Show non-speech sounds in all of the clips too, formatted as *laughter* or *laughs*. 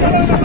Thank *laughs* you.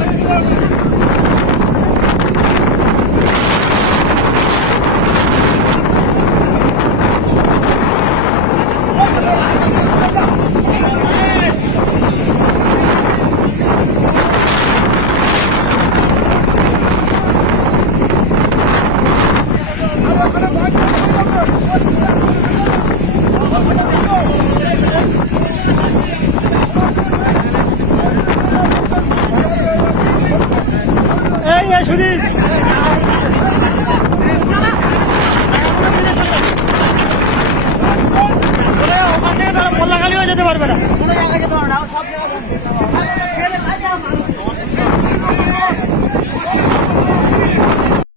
Thank *laughs* you.